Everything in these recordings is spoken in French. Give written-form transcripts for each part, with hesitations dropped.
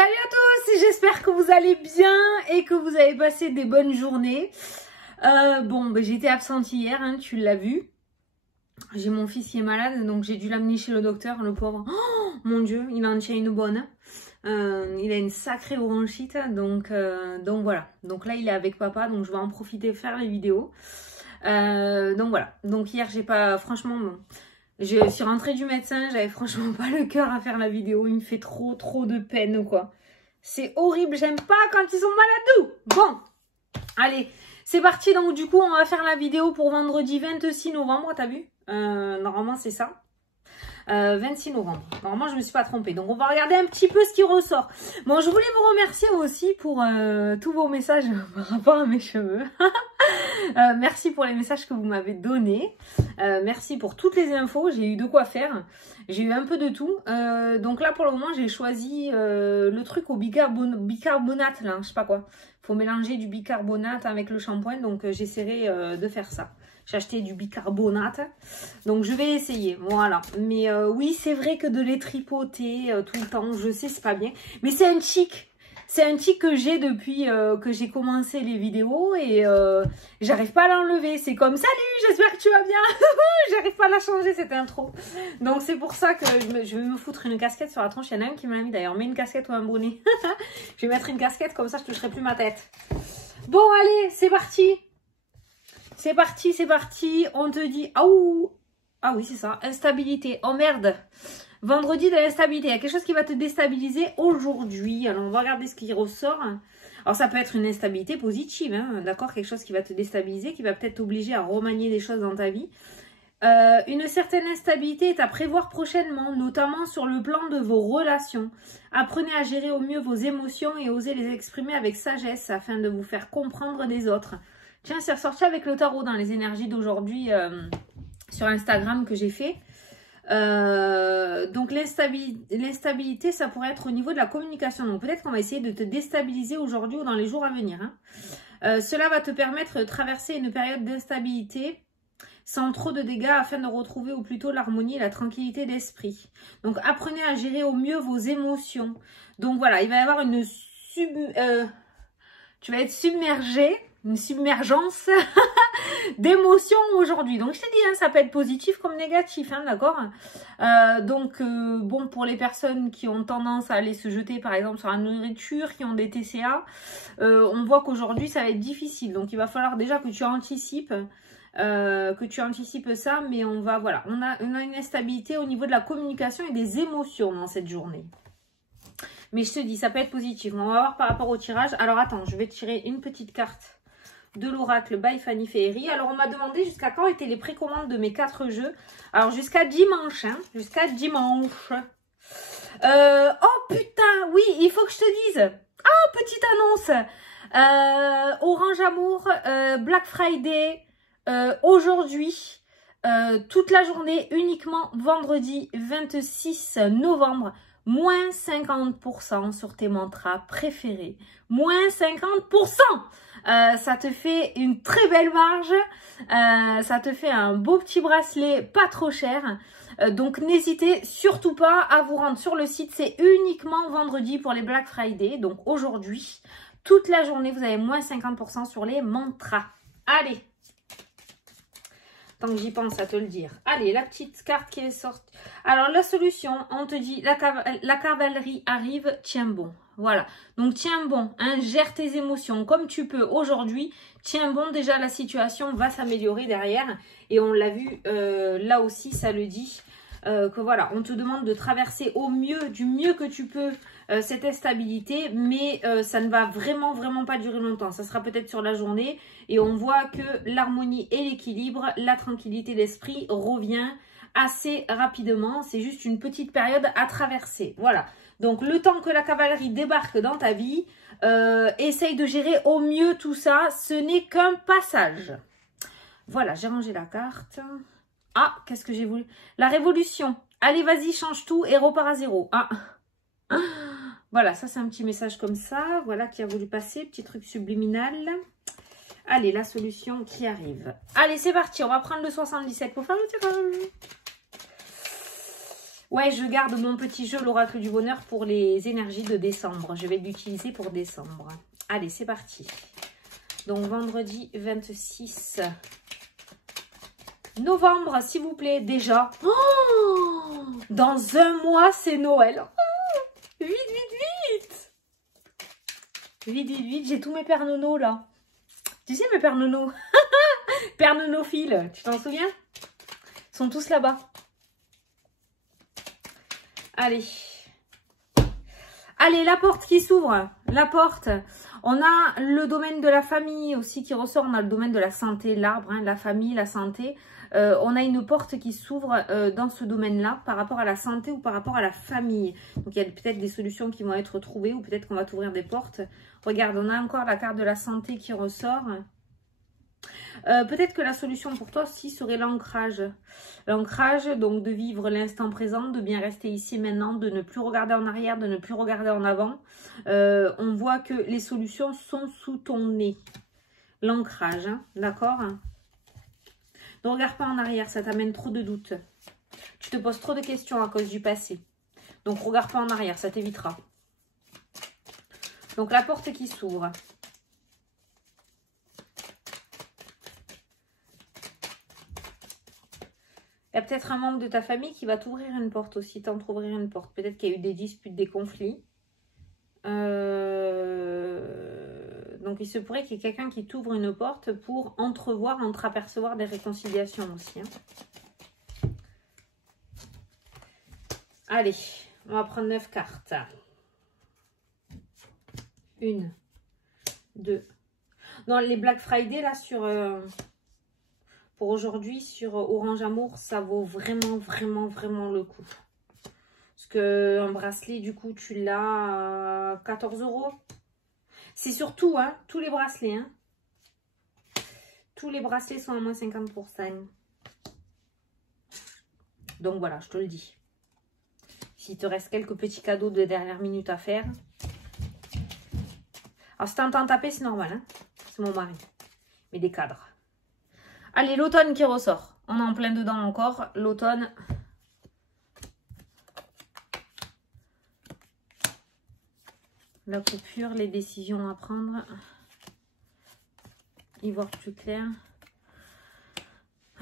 Salut à tous, j'espère que vous allez bien et que vous avez passé des bonnes journées. J'ai été absente hier, hein, tu l'as vu. J'ai mon fils qui est malade, donc j'ai dû l'amener chez le docteur, le pauvre. Oh mon Dieu, il en tient une bonne. Il a une sacrée bronchite, donc voilà. Donc là, il est avec papa, donc je vais en profiter faire les vidéos. Donc voilà. Donc hier, j'ai pas, franchement, bon. Je suis rentrée du médecin, j'avais franchement pas le cœur à faire la vidéo. Il me fait trop de peine, quoi. C'est horrible, j'aime pas quand ils sont malades. Bon, allez, c'est parti. Donc du coup, on va faire la vidéo pour vendredi 26 novembre, t'as vu? Normalement, c'est ça. 26 novembre. Normalement, je me suis pas trompée. Donc, on va regarder un petit peu ce qui ressort. Bon, je voulais vous remercier aussi pour tous vos messages par rapport à mes cheveux. Merci pour les messages que vous m'avez donnés. Merci pour toutes les infos. J'ai eu de quoi faire. J'ai eu un peu de tout. Donc là, pour le moment, j'ai choisi le truc au bicarbonate, là, je sais pas quoi. Faut mélanger du bicarbonate avec le shampoing. Donc, j'essaierai de faire ça. J'ai acheté du bicarbonate, donc je vais essayer, voilà. Mais oui, c'est vrai que de les tripoter tout le temps, je sais, c'est pas bien. Mais c'est un tic. C'est un tic que j'ai depuis que j'ai commencé les vidéos et j'arrive pas à l'enlever. C'est comme, salut, j'espère que tu vas bien. J'arrive pas à la changer, cette intro. Donc c'est pour ça que je vais me foutre une casquette sur la tronche. Il y en a un qui me l'a mis d'ailleurs, mets une casquette ou un bonnet. Je vais mettre une casquette, comme ça je toucherai plus ma tête. Bon, allez, c'est parti. C'est parti, c'est parti. On te dit... Ah oui, c'est ça. Instabilité. Oh merde. Vendredi de l'instabilité. Il y a quelque chose qui va te déstabiliser aujourd'hui. Alors, on va regarder ce qui ressort. Alors, ça peut être une instabilité positive. Hein, d'accord? Quelque chose qui va te déstabiliser, qui va peut-être t'obliger à remanier des choses dans ta vie. Une certaine instabilité est à prévoir prochainement, notamment sur le plan de vos relations. Apprenez à gérer au mieux vos émotions et osez les exprimer avec sagesse afin de vous faire comprendre des autres. Tiens, c'est ressorti avec le tarot dans les énergies d'aujourd'hui sur Instagram que j'ai fait. Donc l'instabilité, ça pourrait être au niveau de la communication. Donc peut-être qu'on va essayer de te déstabiliser aujourd'hui ou dans les jours à venir. Hein. Cela va te permettre de traverser une période d'instabilité sans trop de dégâts afin de retrouver ou plutôt l'harmonie et la tranquillité d'esprit. Donc apprenez à gérer au mieux vos émotions. Donc voilà, il va y avoir une tu vas être submergé. Une submergence d'émotions aujourd'hui. Donc, je t'ai dit, hein, ça peut être positif comme négatif, hein, d'accord? Bon, pour les personnes qui ont tendance à aller se jeter, par exemple, sur la nourriture, qui ont des TCA, on voit qu'aujourd'hui, ça va être difficile. Donc, il va falloir déjà que tu anticipes ça, mais on a une instabilité au niveau de la communication et des émotions dans cette journée. Mais je te dis, ça peut être positif. On va voir par rapport au tirage. Alors, attends, je vais tirer une petite carte de l'oracle by Fanny Féerie. Alors, on m'a demandé jusqu'à quand étaient les précommandes de mes 4 jeux. Alors, jusqu'à dimanche. Hein, jusqu'à dimanche. Oh, putain, oui, il faut que je te dise. Ah, petite annonce. Orange Amour, Black Friday, aujourd'hui, toute la journée, uniquement vendredi 26 novembre. Moins 50% sur tes mantras préférés. Moins 50%. Ça te fait une très belle marge. Ça te fait un beau petit bracelet pas trop cher. Donc n'hésitez surtout pas à vous rendre sur le site. C'est uniquement vendredi pour les Black Friday. Donc aujourd'hui, toute la journée, vous avez moins 50% sur les mantras. Allez. Tant que j'y pense à te le dire. Allez, la petite carte qui est sortie. Alors, la solution, on te dit, la cavalerie arrive, tiens bon. Voilà. Donc, tiens bon, hein, gère tes émotions comme tu peux aujourd'hui. Tiens bon, déjà, la situation va s'améliorer derrière. Et on l'a vu, là aussi, ça le dit. Que voilà, on te demande de traverser au mieux, du mieux que tu peux, cette instabilité, mais ça ne va vraiment pas durer longtemps. Ça sera peut-être sur la journée et on voit que l'harmonie et l'équilibre, la tranquillité d'esprit revient assez rapidement. C'est juste une petite période à traverser. Voilà. Donc le temps que la cavalerie débarque dans ta vie, essaye de gérer au mieux tout ça. Ce n'est qu'un passage. Voilà, j'ai rangé la carte. Ah, qu'est-ce que j'ai voulu? La révolution. Allez, vas-y, change tout et repars à zéro. Ah. Voilà, ça c'est un petit message comme ça. Voilà qui a voulu passer, petit truc subliminal. Allez, la solution qui arrive. Allez, c'est parti, on va prendre le 77 pour faire le tirage. Ouais, je garde mon petit jeu, l'oracle du bonheur, pour les énergies de décembre. Je vais l'utiliser pour décembre. Allez, c'est parti. Donc, vendredi 26 novembre, s'il vous plaît, déjà. Oh, dans un mois, c'est Noël. Oh, vite, vite, vite. Vite, vite, vite. J'ai tous mes pères nono, là. Tu sais, mes pères nono. Père nonophile, tu t'en souviens? Ils sont tous là-bas. Allez. Allez, la porte qui s'ouvre. La porte. On a le domaine de la famille aussi qui ressort. On a le domaine de la santé, l'arbre, hein, la famille, la santé. On a une porte qui s'ouvre dans ce domaine-là par rapport à la santé ou par rapport à la famille. Donc, il y a peut-être des solutions qui vont être trouvées ou peut-être qu'on va t'ouvrir des portes. Regarde, on a encore la carte de la santé qui ressort. Peut-être que la solution pour toi aussi serait l'ancrage. L'ancrage, donc de vivre l'instant présent, de bien rester ici maintenant, de ne plus regarder en arrière, de ne plus regarder en avant. On voit que les solutions sont sous ton nez. L'ancrage, hein, d'accord? Ne regarde pas en arrière, ça t'amène trop de doutes. Tu te poses trop de questions à cause du passé. Donc regarde pas en arrière, ça t'évitera. Donc la porte qui s'ouvre. Il y a peut-être un membre de ta famille qui va t'ouvrir une porte aussi, t'entrouvrir une porte. Peut-être qu'il y a eu des disputes, des conflits. Donc, il se pourrait qu'il y ait quelqu'un qui t'ouvre une porte pour entrevoir, entreapercevoir des réconciliations aussi. Hein. Allez, on va prendre 9 cartes. 1, 2. Non, les Black Friday, là, pour aujourd'hui, sur Orange Amour, ça vaut vraiment, vraiment, vraiment le coup. Parce qu'un bracelet, du coup, tu l'as à 14 €. C'est surtout, hein, tous les bracelets. Hein. Tous les bracelets sont à moins 50%. Donc voilà, je te le dis. S'il te reste quelques petits cadeaux de dernière minute à faire. Alors, si t'entends taper, c'est normal. Hein. C'est mon mari. Mais des cadres. Allez, l'automne qui ressort. On est en plein dedans encore. L'automne. La coupure, les décisions à prendre. Y voir plus clair.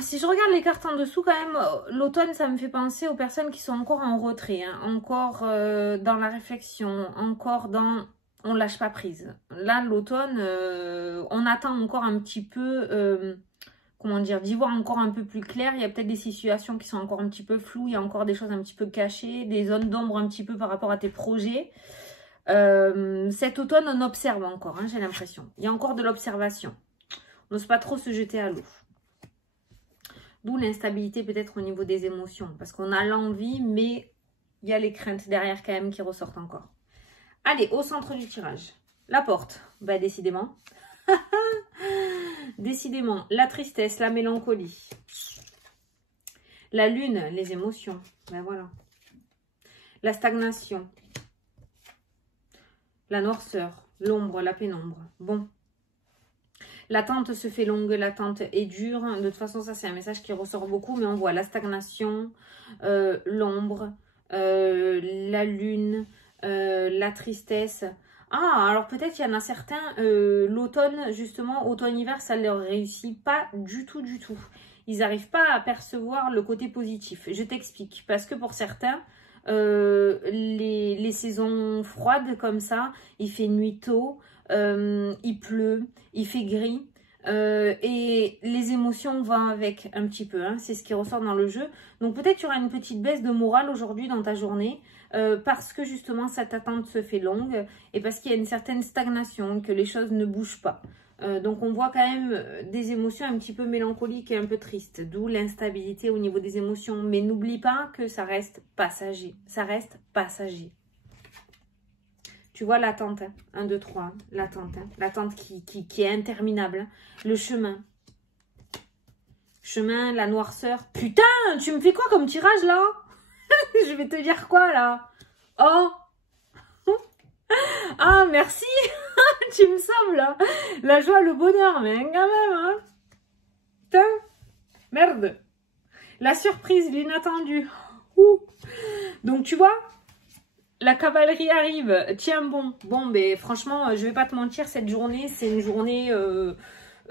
Si je regarde les cartes en dessous, quand même, l'automne, ça me fait penser aux personnes qui sont encore en retrait. Hein, encore dans la réflexion. Encore dans... On lâche pas prise. Là, l'automne, on attend encore un petit peu... comment dire, d'y voir encore un peu plus clair. Il y a peut-être des situations qui sont encore un petit peu floues. Il y a encore des choses un petit peu cachées. Des zones d'ombre un petit peu par rapport à tes projets. Cet automne, on observe encore, hein, j'ai l'impression. Il y a encore de l'observation. On n'ose pas trop se jeter à l'eau. D'où l'instabilité peut-être au niveau des émotions. Parce qu'on a l'envie, mais il y a les craintes derrière quand même qui ressortent encore. Allez, au centre du tirage. La porte. Bah, décidément. Décidément, la tristesse, la mélancolie. La lune, les émotions. Ben voilà. La stagnation. La noirceur, l'ombre, la pénombre. Bon. L'attente se fait longue, l'attente est dure. De toute façon, ça, c'est un message qui ressort beaucoup. Mais on voit la stagnation, l'ombre, la lune, la tristesse. Ah, alors peut-être il y en a certains, l'automne, justement, automne-hiver, ça ne leur réussit pas du tout, du tout. Ils n'arrivent pas à percevoir le côté positif. Je t'explique. Parce que pour certains, les saisons froides comme ça, il fait nuit tôt, il pleut, il fait gris. Et les émotions vont avec un petit peu, hein, c'est ce qui ressort dans le jeu. Donc peut-être tu auras une petite baisse de morale aujourd'hui dans ta journée parce que justement cette attente se fait longue et parce qu'il y a une certaine stagnation, que les choses ne bougent pas. Donc on voit quand même des émotions un petit peu mélancoliques et un peu tristes, d'où l'instabilité au niveau des émotions. Mais n'oublie pas que ça reste passager, ça reste passager. Tu vois l'attente, hein. 1, 2, 3, hein. L'attente, hein. L'attente qui est interminable. Hein. Le chemin. Chemin, la noirceur. Putain, tu me fais quoi comme tirage là? Je vais te dire quoi là? Oh. Ah, merci. Tu me sauves là. La joie, le bonheur, mais quand même, hein. Putain. Merde. La surprise, l'inattendu. Donc, tu vois, la cavalerie arrive. Tiens, bon. Bon, mais franchement, je vais pas te mentir, cette journée, c'est une journée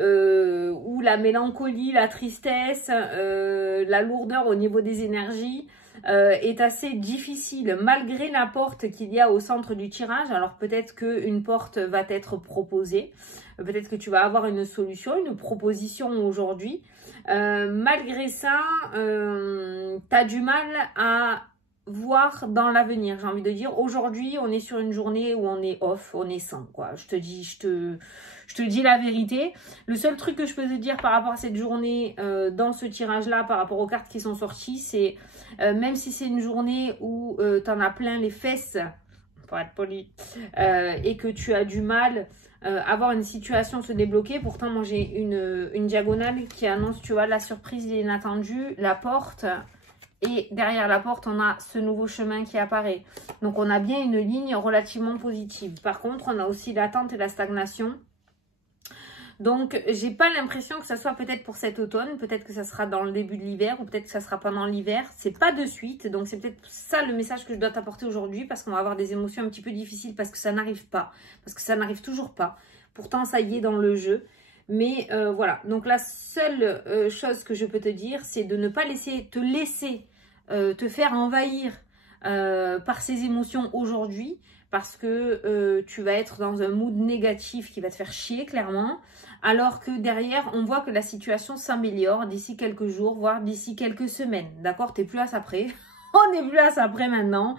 où la mélancolie, la tristesse, la lourdeur au niveau des énergies est assez difficile. Malgré la porte qu'il y a au centre du tirage, alors peut-être qu'une porte va t'être proposée. Peut-être que tu vas avoir une solution, une proposition aujourd'hui. Malgré ça, tu as du mal à voir dans l'avenir, j'ai envie de dire. Aujourd'hui, on est sur une journée où on est off, on est sans, quoi. Je te dis la vérité. Le seul truc que je peux te dire par rapport à cette journée, dans ce tirage-là, par rapport aux cartes qui sont sorties, c'est, même si c'est une journée où tu en as plein les fesses, pour être poli, et que tu as du mal à voir une situation se débloquer. Pourtant, moi, j'ai une diagonale qui annonce, tu vois, la surprise inattendue, la porte. Et derrière la porte, on a ce nouveau chemin qui apparaît. Donc, on a bien une ligne relativement positive. Par contre, on a aussi l'attente et la stagnation. Donc, j'ai pas l'impression que ça soit peut-être pour cet automne. Peut-être que ça sera dans le début de l'hiver ou peut-être que ça sera pendant l'hiver. C'est pas de suite. Donc, c'est peut-être ça le message que je dois t'apporter aujourd'hui parce qu'on va avoir des émotions un petit peu difficiles parce que ça n'arrive pas. Parce que ça n'arrive toujours pas. Pourtant, ça y est dans le jeu. Mais voilà, donc la seule chose que je peux te dire, c'est de ne pas te laisser te faire envahir par ces émotions aujourd'hui, parce que tu vas être dans un mood négatif qui va te faire chier, clairement, alors que derrière, on voit que la situation s'améliore d'ici quelques jours, voire d'ici quelques semaines, d'accord? T'es plus à ça près, on n'est plus à ça près maintenant.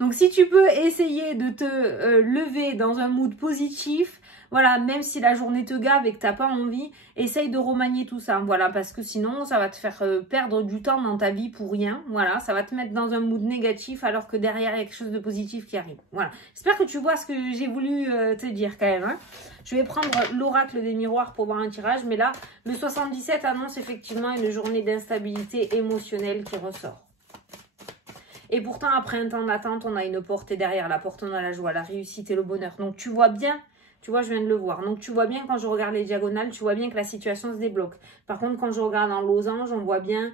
Donc, si tu peux essayer de te lever dans un mood positif, voilà, même si la journée te gave et que tu n'as pas envie, essaye de remanier tout ça, voilà, parce que sinon, ça va te faire perdre du temps dans ta vie pour rien, voilà, ça va te mettre dans un mood négatif alors que derrière, il y a quelque chose de positif qui arrive, voilà. J'espère que tu vois ce que j'ai voulu te dire quand même, hein. Je vais prendre l'oracle des miroirs pour voir un tirage, mais là, le 77 annonce effectivement une journée d'instabilité émotionnelle qui ressort. Et pourtant, après un temps d'attente, on a une porte et derrière la porte, on a la joie, la réussite et le bonheur. Donc, tu vois bien, tu vois, je viens de le voir. Donc, tu vois bien quand je regarde les diagonales, tu vois bien que la situation se débloque. Par contre, quand je regarde en losange, on voit bien,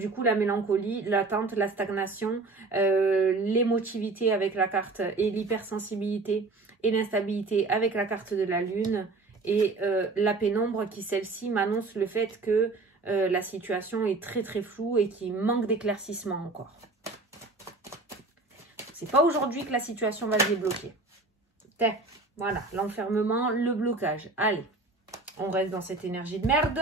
du coup, la mélancolie, l'attente, la stagnation, l'émotivité avec la carte et l'hypersensibilité et l'instabilité avec la carte de la lune. Et la pénombre qui, celle-ci, m'annonce le fait que la situation est très, très floue et qu'il manque d'éclaircissement encore. C'est pas aujourd'hui que la situation va se débloquer. Voilà, l'enfermement, le blocage. Allez, on reste dans cette énergie de merde.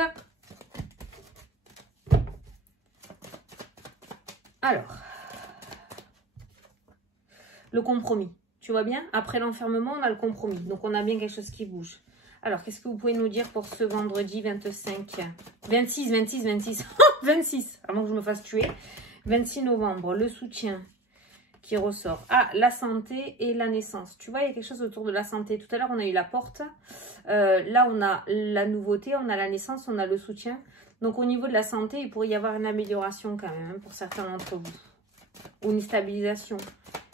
Alors, le compromis. Tu vois bien, après l'enfermement, on a le compromis. Donc, on a bien quelque chose qui bouge. Alors, qu'est-ce que vous pouvez nous dire pour ce vendredi 26, 26, avant que je me fasse tuer. 26 novembre, le soutien qui ressort. Ah, la santé et la naissance. Tu vois, il y a quelque chose autour de la santé. Tout à l'heure, on a eu la porte. Là, on a la nouveauté, on a la naissance, on a le soutien. Donc, au niveau de la santé, il pourrait y avoir une amélioration quand même, hein, pour certains d'entre vous. Ou une stabilisation.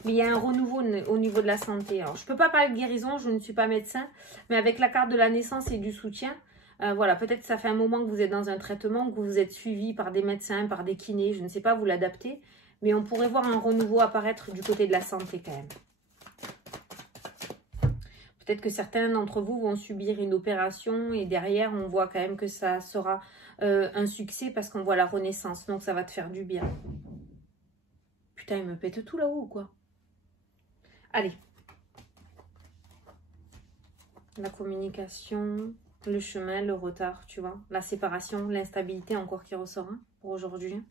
Mais il y a un renouveau au niveau de la santé. Alors, je ne peux pas parler de guérison, je ne suis pas médecin. Mais avec la carte de la naissance et du soutien, voilà, peut-être que ça fait un moment que vous êtes dans un traitement, que vous êtes suivi par des médecins, par des kinés, je ne sais pas, vous l'adaptez. Mais on pourrait voir un renouveau apparaître du côté de la santé quand même. Peut-être que certains d'entre vous vont subir une opération et derrière, on voit quand même que ça sera un succès parce qu'on voit la renaissance. Donc, ça va te faire du bien. Putain, il me pète tout là-haut ou quoi? Allez. La communication, le chemin, le retard, tu vois. La séparation, l'instabilité encore qui ressort, hein, pour aujourd'hui.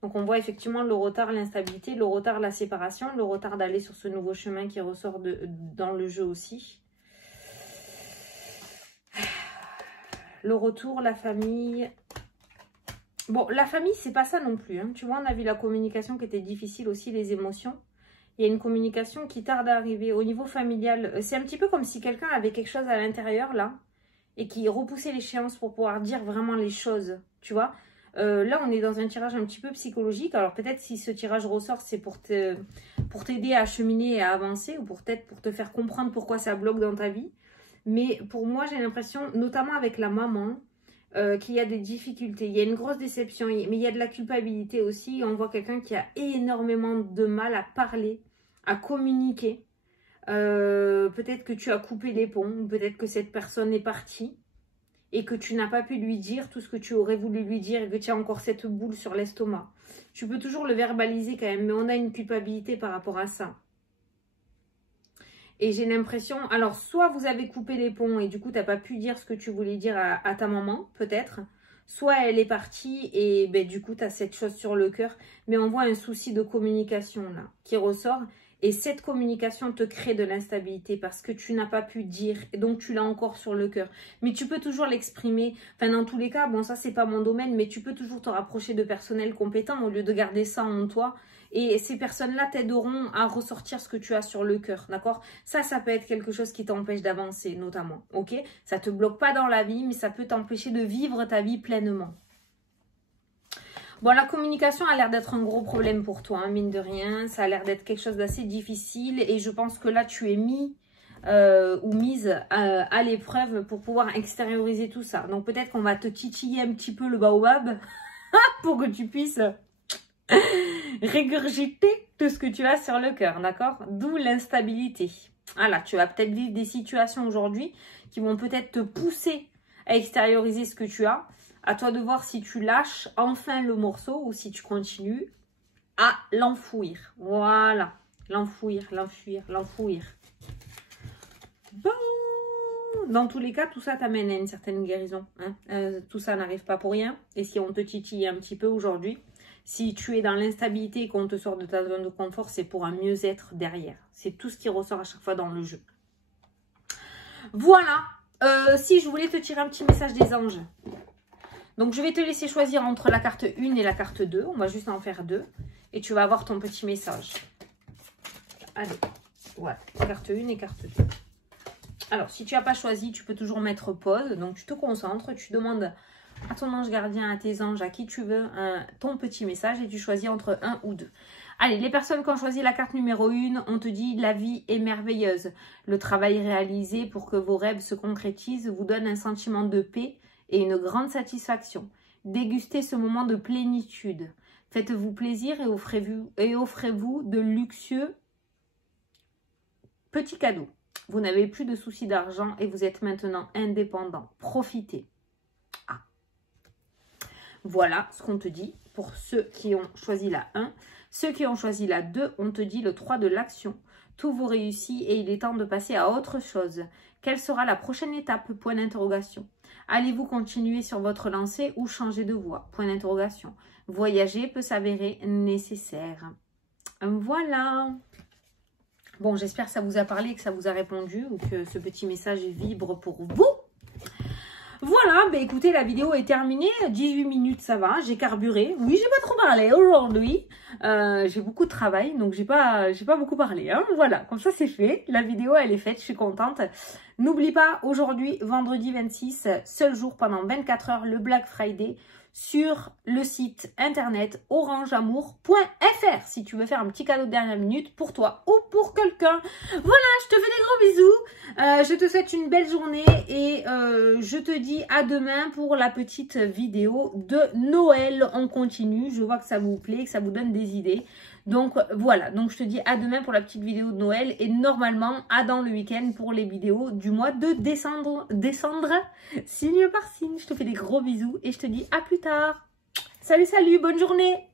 Donc, on voit effectivement le retard, l'instabilité, le retard, la séparation, le retard d'aller sur ce nouveau chemin qui ressort dans le jeu aussi. Le retour, la famille. Bon, la famille, c'est pas ça non plus, hein. Tu vois, on a vu la communication qui était difficile aussi, les émotions. Il y a une communication qui tarde à arriver. Au niveau familial, c'est un petit peu comme si quelqu'un avait quelque chose à l'intérieur, là, et qui repoussait l'échéance pour pouvoir dire vraiment les choses, tu vois. Là, on est dans un tirage un petit peu psychologique. Alors, peut-être si ce tirage ressort, c'est pour t'aider à cheminer et à avancer, ou peut-être pour te faire comprendre pourquoi ça bloque dans ta vie. Mais pour moi, j'ai l'impression, notamment avec la maman, qu'il y a des difficultés. Il y a une grosse déception, mais il y a de la culpabilité aussi. On voit quelqu'un qui a énormément de mal à parler, à communiquer. Peut-être que tu as coupé les ponts, peut-être que cette personne est partie et que tu n'as pas pu lui dire tout ce que tu aurais voulu lui dire et que tu as encore cette boule sur l'estomac. Tu peux toujours le verbaliser quand même, mais on a une culpabilité par rapport à ça. Et j'ai l'impression, alors soit vous avez coupé les ponts et du coup tu n'as pas pu dire ce que tu voulais dire à ta maman, peut-être. Soit elle est partie et ben, du coup tu as cette chose sur le cœur. Mais on voit un souci de communication là qui ressort. Et cette communication te crée de l'instabilité parce que tu n'as pas pu dire et donc tu l'as encore sur le cœur. Mais tu peux toujours l'exprimer. Enfin, dans tous les cas, bon, ça, c'est pas mon domaine, mais tu peux toujours te rapprocher de personnels compétents au lieu de garder ça en toi. Et ces personnes-là t'aideront à ressortir ce que tu as sur le cœur, d'accord? Ça peut être quelque chose qui t'empêche d'avancer, notamment, ok? Ça te bloque pas dans la vie, mais ça peut t'empêcher de vivre ta vie pleinement. Bon, la communication a l'air d'être un gros problème pour toi, hein, mine de rien. Ça a l'air d'être quelque chose d'assez difficile. Et je pense que là, tu es mis ou mise à l'épreuve pour pouvoir extérioriser tout ça. Donc, peut-être qu'on va te titiller un petit peu le baobab pour que tu puisses régurgiter tout ce que tu as sur le cœur, d'accord? D'où l'instabilité. Voilà, tu vas peut-être vivre des situations aujourd'hui qui vont peut-être te pousser à extérioriser ce que tu as. À toi de voir si tu lâches enfin le morceau ou si tu continues à l'enfouir. Voilà. L'enfouir, l'enfuir, l'enfouir. Bon. Dans tous les cas, tout ça t'amène à une certaine guérison. Hein. Tout ça n'arrive pas pour rien. Et si on te titille un petit peu aujourd'hui, si tu es dans l'instabilité et qu'on te sort de ta zone de confort, c'est pour un mieux-être derrière. C'est tout ce qui ressort à chaque fois dans le jeu. Voilà. Si je voulais te tirer un petit message des anges. Donc, je vais te laisser choisir entre la carte 1 et la carte 2. On va juste en faire 2. Et tu vas avoir ton petit message. Allez, voilà. Carte 1 et carte 2. Alors, si tu n'as pas choisi, tu peux toujours mettre pause. Donc, tu te concentres. Tu demandes à ton ange gardien, à tes anges, à qui tu veux, ton petit message. Et tu choisis entre 1 ou 2. Allez, les personnes qui ont choisi la carte numéro 1, on te dit « La vie est merveilleuse. Le travail réalisé pour que vos rêves se concrétisent vous donne un sentiment de paix et une grande satisfaction. Dégustez ce moment de plénitude. Faites-vous plaisir et offrez-vous de luxueux petits cadeaux. Vous n'avez plus de soucis d'argent et vous êtes maintenant indépendant. Profitez. » Ah. Voilà ce qu'on te dit pour ceux qui ont choisi la 1. Ceux qui ont choisi la 2, on te dit le 3 de l'action. Tout vous réussit et il est temps de passer à autre chose. Quelle sera la prochaine étape? Point d'interrogation. Allez-vous continuer sur votre lancée ou changer de voie? Point d'interrogation. Voyager peut s'avérer nécessaire. Voilà. Bon, j'espère que ça vous a parlé, que ça vous a répondu ou que ce petit message vibre pour vous. Voilà, ben écoutez, la vidéo est terminée. 18 minutes, ça va. J'ai carburé. Oui, j'ai pas trop parlé aujourd'hui. J'ai beaucoup de travail, donc j'ai pas beaucoup parlé. Hein. Voilà, comme ça c'est fait. La vidéo, elle est faite. Je suis contente. N'oublie pas, aujourd'hui, vendredi 26, seul jour pendant 24 heures, le Black Friday sur le site internet orangeamour.fr si tu veux faire un petit cadeau de dernière minute pour toi ou pour quelqu'un. Voilà, je te fais des gros bisous. Je te souhaite une belle journée et je te dis à demain pour la petite vidéo de Noël. On continue. Je vois que ça vous plaît, que ça vous donne des idées. Donc voilà, donc je te dis à demain pour la petite vidéo de Noël et normalement à dans le week-end pour les vidéos du mois de décembre, signe par signe. Je te fais des gros bisous et je te dis à plus tard. Salut, salut, bonne journée.